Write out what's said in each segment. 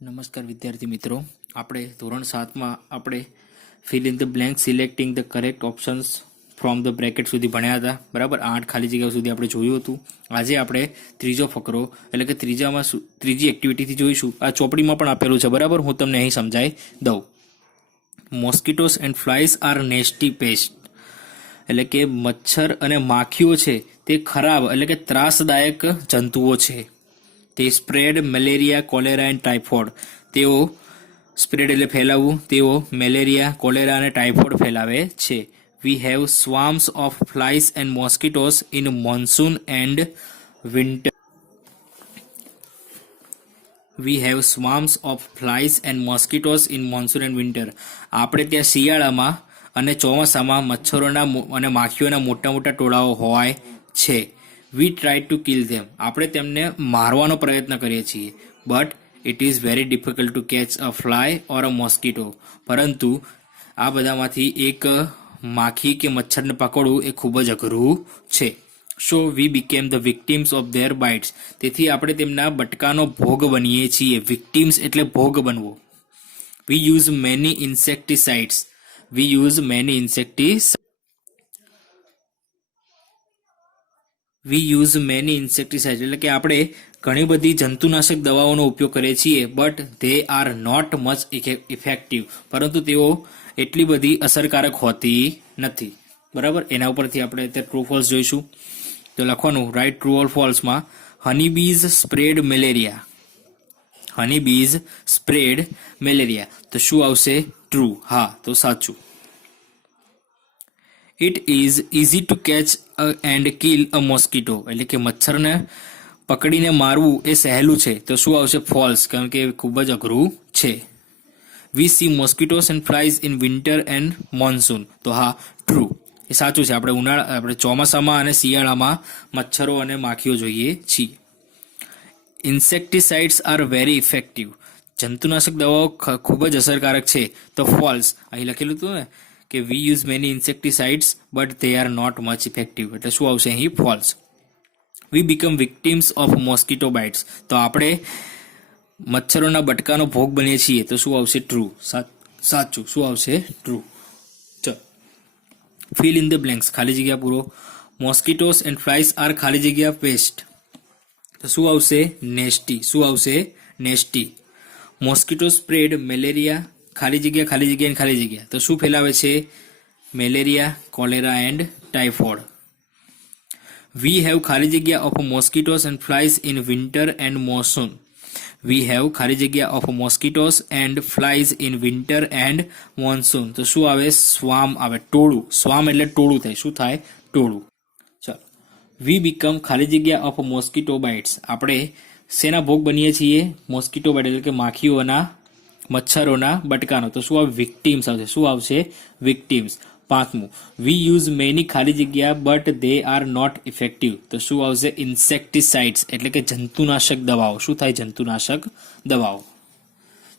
નમસ્કાર વિદ્યાર્થી મિત્રો, આપણે ધોરણ 7માં આપણે fill in the blank selecting the correct options from the bracket સુધી ભણ્યા હતા. બરાબર, 8 ખાલી જગ્યાઓ સુધી આપણે જોયું હતું. આજે આપણે ત્રીજો ફકરો એટલે કે ત્રીજી એક્ટિવિટીથી જોઈશું. આ ચોપડીમાં પણ આપેલું છે. બરાબર, હું તમને અહીં સમજાવી દઉં. મોસ્કિટોસ એન્ડ ફ્લાઇઝ આર નેસ્ટી પેસ્ટ, એટલે કે મચ્છર અને માખીઓ છે તે ખરાબ એટલે કે ત્રાસદાયક જંતુઓ છે. તે spread malaria, cholera and typhoid, તેઓ સ્પ્રેડ એટલે ફેલાવવું, તેઓ મેલેરિયા, કોલેરા અને ટાઇફોઇડ ફેલાવે છે. We have swarms of flies and mosquitoes in monsoon and winter. We have swarms of flies and mosquitoes in monsoon and winter. આપણે ત્યાં શિયાળામાં અને ચોમાસામાં મચ્છરોના અને માખીઓના મોટા મોટા ટોળાઓ હોય છે. વી ટ્રાય ટુ કિલ ધેમ, આપણે તેમને મારવાનો પ્રયત્ન કરીએ છીએ. But it is very difficult to catch a fly or a mosquito, પરંતુ આ બધામાંથી એક માખી કે મચ્છરને પકડવું એ ખૂબ જ અઘરું છે. So we become the victims of their bites, તેથી આપણે તેમના બટકાનો ભોગ બનીએ છીએ. વિક્ટિમ્સ એટલે ભોગ બનવો. We use many insecticides, we use many insecticides, we use many insecticide એટલે કે આપણે ઘણી બધી જંતુનાશક દવાઓનો ઉપયોગ કરીએ છીએ. But they are not much effective, પરંતુ તેઓ એટલી બધી અસરકારક હોતી નથી. બરાબર, એના ઉપરથી આપણે અત્યારે ટ્રુ ફોલ્સ જોઈશું. તો લખવાનું રાઇટ ટ્રુ ઓર ફોલ્સમાં. Honey bees spread malaria, honey bees spread malaria, તો શું આવશે? ટ્રુ. હા, તો સાચું. It is easy to catch and kill a mosquito, એટલે કે મચ્છરને પકડીને મારવું એ સહેલું છે. તો શું આવશે? ફોલ્સ, કારણ કે ખૂબ જ અઘરું છે. We see mosquitoes and flies in winter and monsoon, તો હા, ટ્રુ, એ સાચું છે. આપણે ચોમાસામાં અને શિયાળામાં મચ્છરો અને માખીઓ જોઈએ છીએ. ઇન્સેક્ટિસાઇડ્સ આર વેરી ઇફેક્ટિવ, જંતુનાશક દવાઓ ખૂબ જ અસરકારક છે. તો ફોલ્સ, અહીં લખેલું હતું ને કે we use many insecticides but they are not much effective, એટલે શું આવશે અહીં? False. We become victims of mosquito bites, તો આપણે મચ્છરોના બટકાનો ભોગ બનીએ છીએ. તો શું આવશે? ટ્રુ. સાચું. શું આવશે? ટ્રુ. ચલો, ફિલ ઇન ધ બ્લેન્ક્સ, ખાલી જગ્યા પૂરો. મોસ્કિટોસ એન્ડ ફ્લાઇઝ આર ખાલી જગ્યા પેસ્ટ, તો શું આવશે? નેસ્ટી. શું આવશે? નેસ્ટી. મોસ્કિટો સ્પ્રેડ મેલેરિયા, ખાલી જગ્યા ખાલી જગ્યા ખાલી જગ્યા, તો શું ફેલાવે છે? Malaria, cholera and typhoid. We have ખાલી જગ્યા of mosquitoes and flies in winter and monsoon. We have ખાલી જગ્યા of mosquitoes and flies in winter and monsoon, તો શું આવે? સ્વામ આવે, ટોળું. સ્વામ એટલે ટોળું થાય. શું થાય? ટોળું. ચલો, વી બીકમ ખાલી જગ્યા ઓફ મોસ્કિટો બાઇટ્સ, આપણે શેના ભોગ બનીએ છીએ? મોસ્કિટો બાઇટ એટલે કે માખીઓના, મચ્છરોના બટકાનો, તો શું આવે? વિક્ટિમ્સ આવશે. શું આવશે? વિક્ટિમ્સ. પાંચમું, વી યુઝ મેની ખાલી જગ્યા but they are not effective, તો શું આવશે? ઇન્સેક્ટિસાઇડ્સ એટલે કે જંતુનાશક દવાઓ. શું થાય? જંતુનાશક દવાઓ.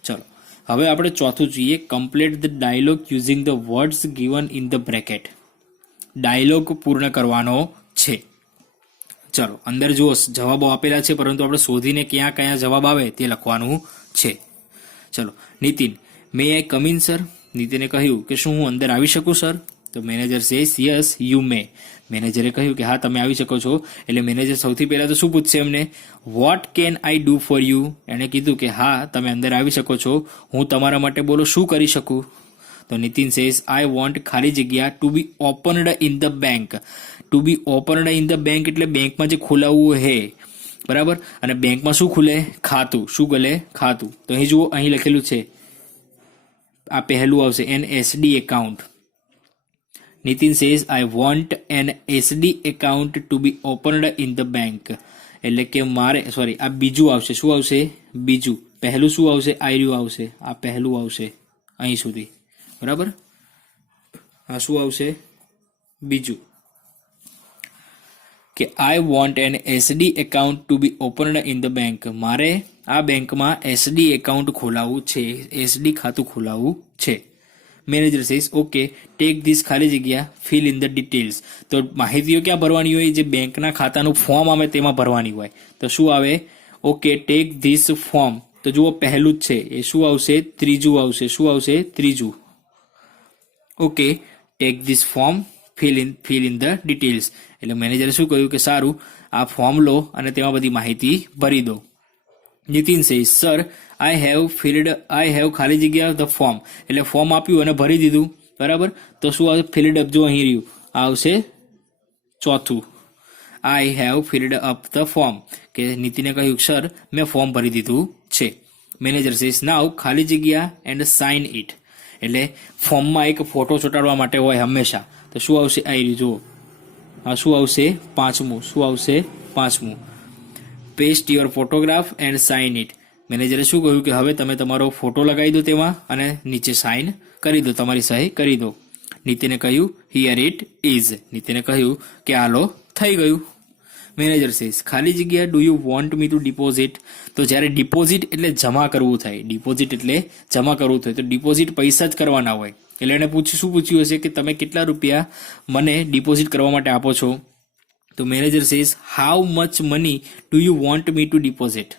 ચલો, હવે આપણે ચોથું જોઈએ. Complete the dialogue using the words given in the bracket. Dialogue પૂર્ણ કરવાનો છે. ચલો, અંદર જુઓ, જવાબો આપેલા છે, પરંતુ આપણે શોધીને ક્યાં કયા જવાબ આવે તે લખવાનું છે. ચલો, નીતિન, મે આઈ કમ ઇન સર? નીતિને કહ્યું કે શું હું અંદર આવી શકું સર? તો manager says yes you may. મેનેજરે કહ્યું કે હા, તમે આવી શકો છો. એટલે મેનેજર સૌથી પહેલા તો શું પૂછશે એમને? What can I do for you? એણે કીધું કે હા, તમે અંદર આવી શકો છો, હું તમારા માટે બોલો શું કરી શકું? તો નીતિન સેઝ આઈ વોન્ટ ખાલી જગ્યા to be opened in the bank. To be opened in the bank એટલે બેંકમાં જે ખોલાવવું હે. બરાબર, અને બેંકમાં શું ખુલે? ખાતું. શું ખુલે? ખાતું. તો અહીં જુઓ, અહીં લખેલું છે, આ પહેલું આવશે, an SD account. Nitin says I want an SD account to be opened in the bank, એટલે કે મારે, સોરી, આ બીજું આવશે. શું આવશે? બીજું. પહેલું શું આવશે? આયર્યું આવશે. આ પહેલું આવશે અહીં સુધી. બરાબર, આ શું આવશે? બીજું. કે I want an SD account to be opened in the bank, મારે આ બેંકમાં એસડી એકાઉન્ટ ખોલાવવું છે, એસડી ખાતું ખોલાવવું છે. Manager says okay, take this ખાલી જગ્યા ફિલ ઇન ધ ડિટેલ્સ. તો માહિતીઓ ક્યાં ભરવાની હોય? જે બેંકના ખાતાનું ફોર્મ આવે તેમાં ભરવાની હોય. તો શું આવે? ઓકે, ટેક ધીસ ફોર્મ તો જુઓ પહેલું જ છે એ શું આવશે? ત્રીજું આવશે. શું આવશે? ત્રીજું. Okay, take this form, fill in the details. એટલે મેનેજરે શું કહ્યું કે સારું, આ ફોર્મ લો અને તેમાં બધી માહિતી ભરી દો. નીતિન સે સર, આઈ હેવ ખાલી જગ્યા ધ ફોર્મ. એટલે ફોર્મ આપ્યું અને ભરી દીધું, બરાબર. તો શું આવશે? Field up. જો અહીં રહ્યું, આ આવશે ચોથું. I have field up the form. કે નીતિને કહ્યું સર, મેં ફોર્મ ભરી દીધું છે. મેનેજર સેઝ નાઉ ખાલી જગ્યા એન્ડ સાઇન ઇટ. એટલે ફોર્મમાં એક ફોટો ચોંટાડવા માટે હોય હંમેશા. તો શું આવશે? આ રહ્યું જુઓ, આ શું આવશે? પાંચમું. શું આવશે? પાંચમું. Paste your photograph and sign it. મેનેજરે શું કહ્યું કે હવે તમે તમારો ફોટો લગાવી દો તેમાં અને નીચે સાઇન કરી દો, તમારી સહી કરી દો. નીતિને કહ્યું હિયર ઇટ ઇઝ. નીતિને કહ્યું કે હાલો થઈ ગયું. મેનેજર સેઝ ખાલી જગ્યા do you want me to deposit. તો જ્યારે ડિપોઝિટ એટલે જમા કરવું થાય, ડિપોઝિટ એટલે જમા કરવું થાય, તો ડિપોઝિટ પૈસા જ કરવાના હોય. એટલે એને શું પૂછ્યું હશે કે તમે કેટલા રૂપિયા મને ડિપોઝિટ કરવા માટે આપો છો? તો manager says how much money do you want me to deposit.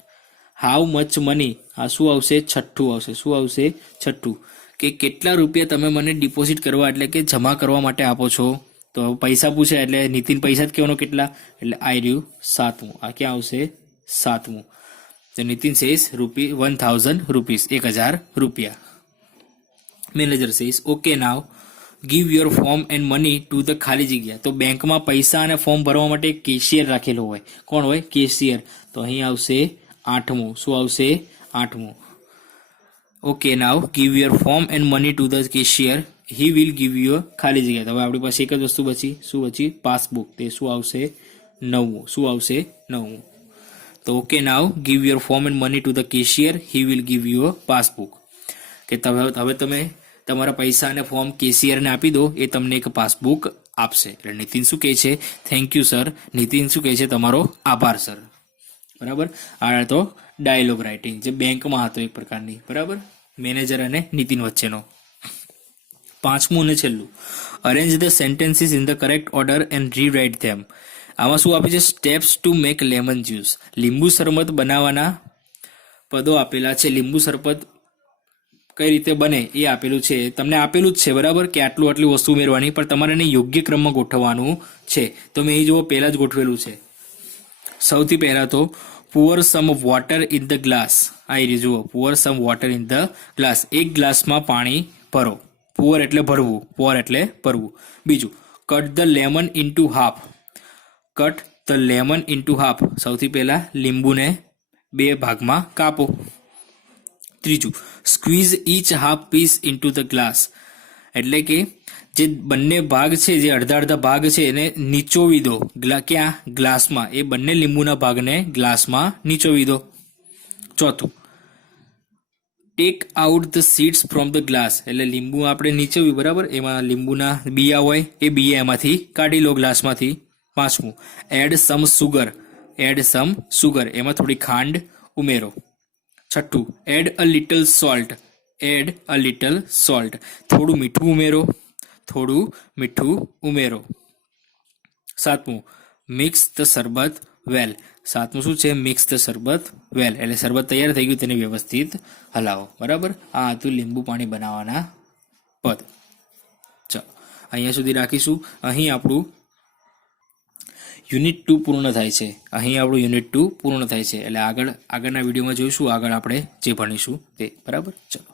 How much money, આ શું આવશે? છઠ્ઠું આવશે. શું આવશે? છઠ્ઠું. કે કેટલા રૂપિયા તમે મને ડિપોઝિટ કરવા એટલે કે જમા કરવા માટે આપો છો? તો પૈસા પૂછે એટલે નીતિન પૈસા જ કહેવાનો કેટલા, એટલે આઈ રહ્યું સાતમું. આ ક્યાં આવશે? સાતમું. તો નીતિન સેઝ 1000 રૂપીસ, 1000 રૂપિયા. Manager says okay now give your form and money to the ખાલી જગ્યા. તો બેંકમાં પૈસા અને ફોર્મ ભરવા માટે કેશિયર રાખેલો હોય. કોણ હોય? કેશિયર. તો અહીં આવશે આઠમું. શું આવશે? આઠમું. Okay now give your form and money to the cashier, he will give you ખાલી જગ્યા. તો હવે આપણી પાસે એક જ વસ્તુ બચી. શું બચી? પાસબુક. તે શું આવશે? નવમું. શું આવશે? નવમું. તો okay now give your form and money to the cashier, he will give you a passbook. કે હવે તમે તમારા પૈસા અને ફોર્મ કેશિયરને આપી દો, એ તમને એક પાસબુક આપશે. એટલે નીતિન શું કહે છે? Thank you sir. નીતિન શું કહે છે? તમારો આભાર સર. બરાબર. આ તો ડાયલોગ રાઇટિંગ જે બેંકમાં હતો એક પ્રકારની, બરાબર, મેનેજર અને નીતિન વચ્ચેનો. પાંચમું અને છેલ્લું, arrange the sentences in the correct order and rewrite them. આમાં શું આપે છે? Steps to make lemon juice. લીંબુ શરબત બનાવવાના પદો આપેલા છે. લીંબુ શરબત કઈ રીતે બને એ આપેલું છે, તમને આપેલું જ છે, બરાબર, કે આટલી વસ્તુ ઉમેરવાની, પણ તમારે એને યોગ્ય ક્રમમાં ગોઠવવાનું છે. તો મેં એ જુઓ પહેલા જ ગોઠવેલું છે. સૌથી પહેલા તો poor some water in the glass. આ જુઓ, poor some water in the glass. એક ગ્લાસમાં પાણી ભરો. પુઅર એટલે ભરવું, પોર એટલે ભરવું. બીજું, cut the lemon into half. Cut the lemon into half. સૌથી પહેલા લીંબુને 2 ભાગમાં કાપો. ત્રીજું, squeeze each half piece into the glass. એટલે કે જે બંને ભાગ છે, જે અડધા ભાગ છે, એને નીચોવી દો. ક્યાં? ગ્લાસમાં. એ બંને લીંબુના ભાગને ગ્લાસમાં નીચોવી દો. ચોથું, take out the seeds from the glass. એટલે લીંબુ આપણે નીચોવ્યું, બરાબર, એમાં લીંબુના બિયા હોય, એ બિયા એમાંથી કાઢી લો ગ્લાસમાંથી. પાંચમું, add some sugar. Add some sugar. એમાં થોડી ખાંડ ઉમેરો. છઠ્ઠું, add a little salt. Add a little salt. થોડું મીઠું ઉમેરો. થોડું મીઠું ઉમેરો. સાતમું, મિક્સ ધ શરબત વેલ. સાતમું શું છે? મિક્સ ધ શરબત વેલ. એટલે શરબત તૈયાર થઈ ગયું, તેને વ્યવસ્થિત હલાવો. બરાબર. આ હતું લીંબુ પાણી બનાવવાના પદ. ચાલો અહીંયા સુધી રાખીશું. અહીં આપણું યુનિટ 2 પૂર્ણ થાય છે. અહીં આપણું યુનિટ 2 પૂર્ણ થાય છે. એટલે આગળના વિડીયોમાં જોઈશું આગળ આપણે જે ભણીશું તે. બરાબર. ચલો.